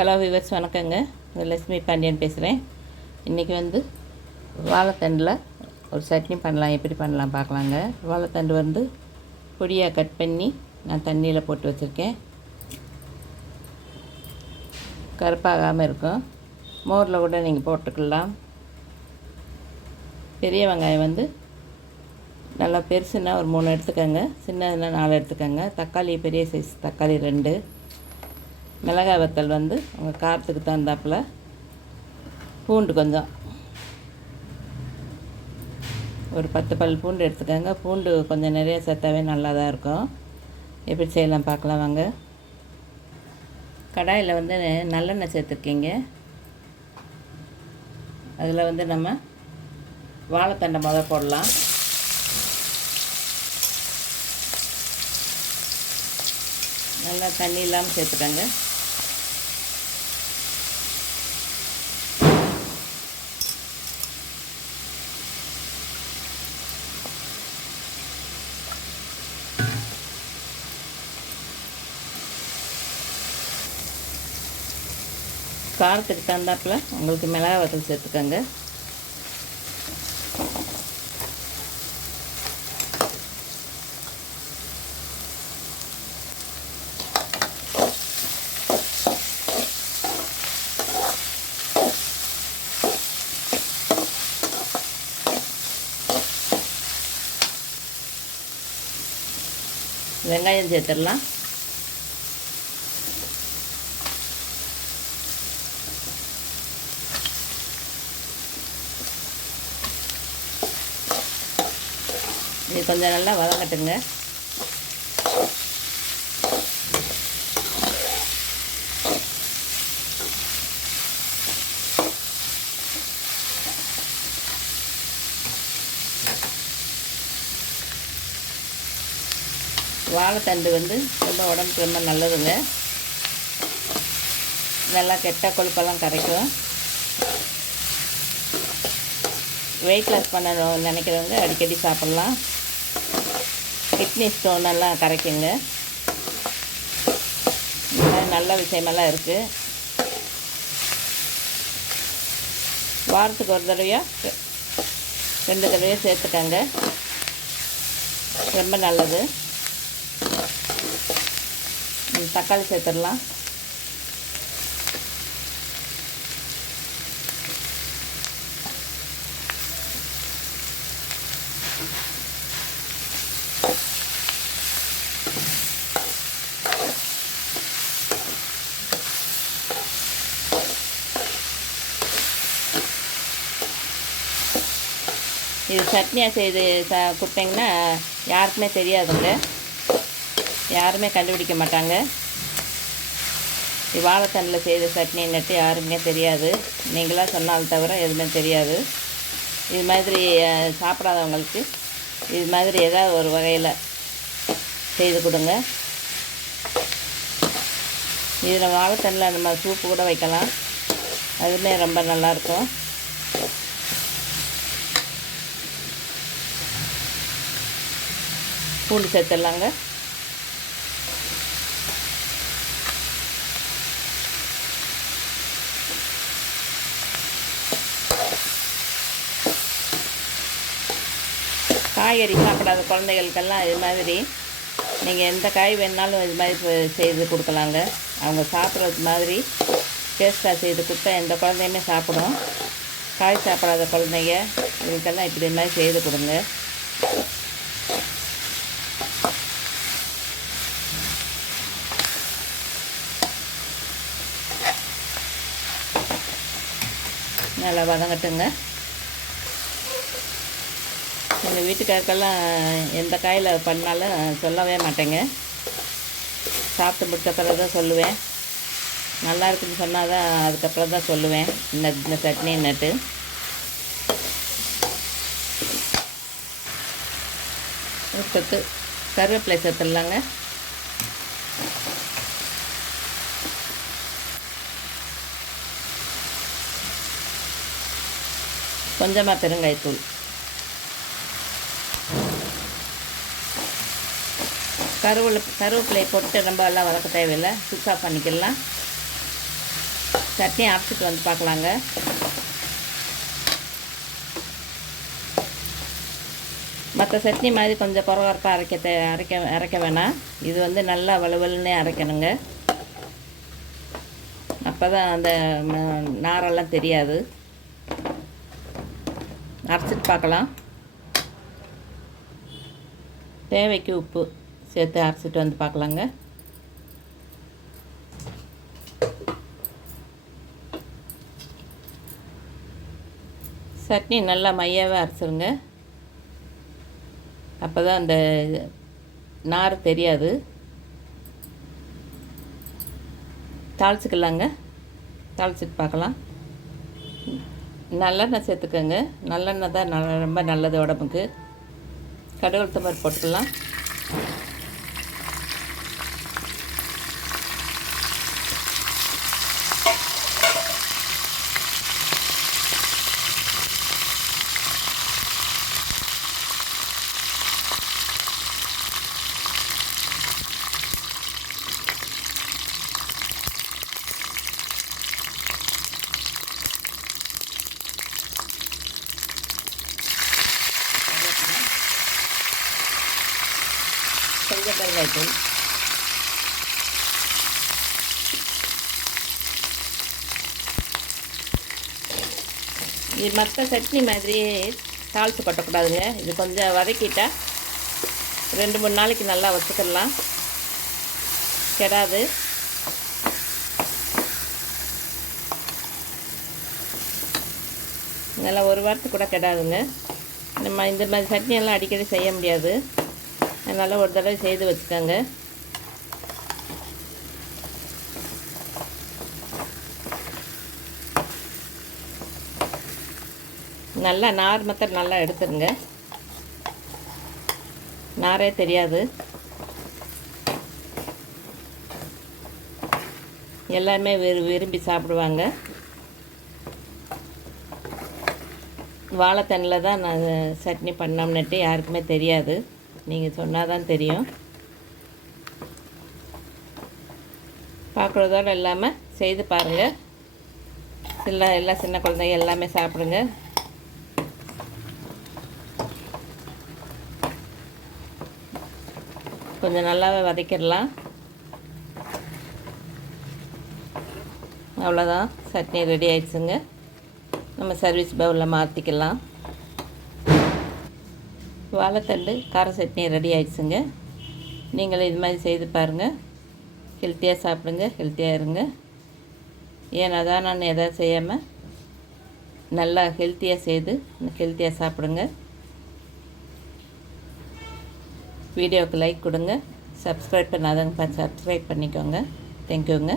Hello viewers வணக்கங்க. லட்சுமி பாண்டியன் பேசுகிறேன் இன்றைக்கி வந்து வாழைத்தண்டில் ஒரு சட்னி பண்ணலாம். எப்படி பண்ணலாம் பார்க்கலாங்க. வாழைத்தண்டு வந்து பொடியாக கட் பண்ணி நான் தண்ணியில் போட்டு வச்சுருக்கேன். கருப்பாகாமல் இருக்கும். மோரில் கூட நீங்கள் போட்டுக்கலாம். பெரிய வெங்காயம் வந்து நல்லா பெருசுன்னா ஒரு மூணு எடுத்துக்கோங்க. சின்னதுன்னா நாலு எடுத்துக்கோங்க. தக்காளி பெரிய சைஸ் தக்காளி ரெண்டு. மிளகாய் வத்தல் வந்து உங்கள் காரத்துக்கு தகுந்தாப்புல பூண்டு கொஞ்சம். ஒரு பத்து பல் பூண்டு எடுத்துக்கோங்க. பூண்டு கொஞ்சம் நிறைய சேர்த்தாவே நல்லா தான் இருக்கும். எப்படி செய்யலாம் பார்க்கலாம் வாங்க. கடாயில் வந்து நல்லெண்ணெய் சேர்த்துருக்கீங்க. அதில் வந்து நம்ம வாழைத்தண்டை முத போடலாம். நல்லா தண்ணி இல்லாமல் சேர்த்துக்கோங்க. காரத்துக்கு தந்தாப்பில் உங்களுக்கு மிளகா வத்தல் சேர்த்துக்கோங்க. வெங்காயம் சேர்த்துடலாம். இது கொஞ்சம் நல்லா வதங்கட்டுங்க. வாழைத்தண்டு வந்து ரொம்ப உடம்புக்கு ரொம்ப நல்லதுங்க. நல்லா கெட்ட கொழுப்பெல்லாம் கரைக்கும். வெயிட் லாஸ் பண்ணணும் நினைக்கிறவங்க அடிக்கடி சாப்பிட்லாம். கிட்னி ஸ்டோன் எல்லாம் கரைக்குங்க. நல்ல விஷயமெல்லாம் இருக்குது வாரத்துக்கு ஒரு தடவையாக ரெண்டு தடவையாக சேர்த்துக்கங்க. ரொம்ப நல்லது. தக்காளி சேர்த்துடலாம். இது சட்னியாக செய்து ச கொடுத்தீங்கன்னா யாருக்குமே தெரியாதுங்க. யாருமே கண்டுபிடிக்க மாட்டாங்க. இது வாழைத்தண்டில் செய்த சட்னின்னுட்டு யாருக்குமே தெரியாது. நீங்களாக சொன்னால் தவிர எதுவுமே தெரியாது. இது மாதிரி சாப்பிடாதவங்களுக்கு இது மாதிரி ஏதாவது ஒரு வகையில் செய்து கொடுங்க. இதில் வாழைத்தண்டில் நம்ம சூப்பு கூட வைக்கலாம். அதுவுமே ரொம்ப நல்லாயிருக்கும் பூண்டு சேர்த்துடலாங்க. காய்கறி சாப்பிடாத குழந்தைகளுக்கெல்லாம் இது மாதிரி நீங்கள் எந்த காய் வேணாலும் இது மாதிரி செய்து கொடுக்கலாங்க. அவங்க சாப்பிட்றது மாதிரி டேஸ்ட்டாக செய்து கொடுத்தா எந்த குழந்தையுமே சாப்பிடும். காய் சாப்பிடாத குழந்தைங்க இதுக்கெல்லாம் இப்படி மாதிரி செய்து கொடுங்க. நல்லா வதங்கட்டுங்க. எங்கள் வீட்டுக்காருக்கெல்லாம் எந்த காயில் பண்ணாலும் சொல்லவே மாட்டேங்க. சாப்பிட்டு முடித்த பிறகு தான் சொல்லுவேன். நல்லா இருக்குன்னு சொன்னால் தான் அதுக்கப்புறம் தான் சொல்லுவேன். இந்த இந்த சட்னி நட்டு தொட்டு கருவேப்பிலை சேர்த்துடலாங்க. கொஞ்சமாக பெருங்காயத்தூள் கருவேப்பிலை கருவேப்பிலை போட்டு ரொம்ப எல்லாம் வளர்க்க தேவையில்லை. சுவிட்ச் ஆஃப் பண்ணிக்கலாம் சட்னி அரைச்சிட்டு வந்து பார்க்கலாங்க. மற்ற சட்னி மாதிரி கொஞ்சம் குறவரப்பாக அரைக்க தே அரைக்க அரைக்க வேணாம். இது வந்து நல்லா வலுவலுன்னே அரைக்கணுங்க. அப்போ தான் அந்த நாரெல்லாம் தெரியாது. அரைச்சிட்டு பார்க்கலாம். தேவைக்கு உப்பு சேர்த்து அரைச்சிட்டு வந்து பார்க்கலாங்க. சட்னி நல்லா மையாவே அரைச்சிருங்க. அப்போ தான் அந்த நார் தெரியாது. தாளிச்சிக்கலாங்க. தாளிச்சிட்டு பார்க்கலாம். நல்லெண்ணெய் சேர்த்துக்கோங்க. நல்லெண்ணெய் தான் ரொம்ப நல்லது உடம்புக்கு. கடுகு உளுத்தம்பருப்பு போட்டுக்கலாம். கொஞ்சம் இது மற்ற சட்னி மாதிரி தாளித்து கொட்டக்கூடாதுங்க. இது கொஞ்சம் வதக்கிட்டால் ரெண்டு மூணு நாளைக்கு நல்லா வச்சுக்கிடலாம். கெடாது. நல்லா ஒரு வாரத்துக்கு கூட கெடாதுங்க. நம்ம இந்த மாதிரி சட்னியெல்லாம் அடிக்கடி செய்ய முடியாது. அதனால் ஒரு தடவை செய்து வச்சுக்கோங்க. நல்லா நார் மாத்திரம் நல்லா எடுத்துருங்க. நாரே தெரியாது. எல்லாமே விரு விரும்பி சாப்பிடுவாங்க. வாழைத்தண்ணில் தான் நான் சட்னி பண்ணோம்னுட்டு யாருக்குமே தெரியாது. நீங்கள் சொன்னால் தான் தெரியும். பார்க்குறதோடு இல்லாமல் செய்து பாருங்கள் சில எல்லாம் சின்ன குழந்தைங்க எல்லாமே சாப்பிடுங்க. கொஞ்சம் நல்லாவே வதக்கிடலாம். அவ்வளோதான் சட்னி ரெடி ஆயிடுச்சுங்க. நம்ம சர்வீஸ் பவுலில் மாற்றிக்கலாம் வாழைத்தண்டு கார சட்னி ரெடி ஆயிடுச்சுங்க. நீங்களும் இது மாதிரி செய்து பாருங்கள் ஹெல்த்தியாக சாப்பிடுங்க ஹெல்த்தியாக இருங்க. ஏன்னா தான் நான் எதாவது செய்யாமல் நல்லா ஹெல்த்தியாக செய்து ஹெல்த்தியாக சாப்பிடுங்க. வீடியோவுக்கு லைக் கொடுங்க. சப்ஸ்கிரைப் பண்ணாதவங்க சப்ஸ்கிரைப் பண்ணிக்கோங்க. தேங்க்யூங்க